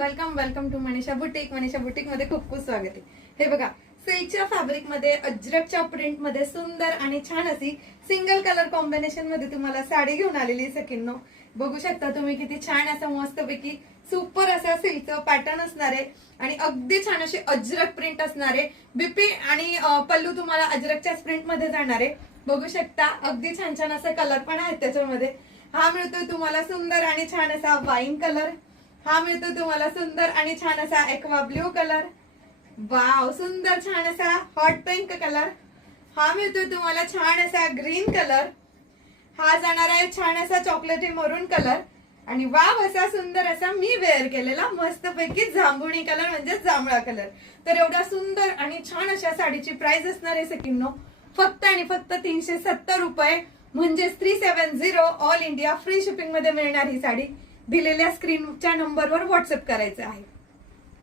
Welcome welcome to Manisha boutique मध्ये खूप खूप स्वागत आहे। हे बघा, सिल्कच्या फॅब्रिक मध्ये अजरकच्या प्रिंट मध्ये सुंदर आणि छान अशी सिंगल कलर कॉम्बिनेशन मध्ये तुम्हाला साडी घेऊन आलेली सखींनो। बघू शकता तुम्ही किती छान असं मस्तपैकी सुपर असा सिल्कचं पॅटर्न असणार आहे आणि अगदी छान अशी अजरक प्रिंट असणार आहे। बीपी आणि पल्लू तुम्हाला अजरकच्या प्रिंट मध्ये जाणार आहे। बघू शकता अगदी छान छान असे कलर पण आहेत त्याच्यामध्ये। हा मिळतोय तुम्हाला सुंदर आणि छान असा वाईन कलर, हा मिळतो तुम्हाला सुंदर आणि छान असा एक्वा ब्ल्यू कलर, वाव सुंदर छान असा हॉट पिंक कलर, हा मिळतो तुम्हाला छान असा ग्रीन कलर, हा जाणार आहे छान असा चॉकलेटी मरून कलर आणि वाव असा सुंदर असा मी वेअर केलेला मस्तपैकी जांभुणी कलर म्हणजे जांभळा कलर। तर एवढा सुंदर आणि छान अशा साडीची प्राइस असणार आहे सखींनो फक्त आणि फक्त 370 रुपये म्हणजे 370 ऑल इंडिया फ्री शिपिंग मध्ये मिळणार ही साडी। दिलेल्या स्क्रीनच्या नंबरवर व्हॉट्सअप करायचं आहे।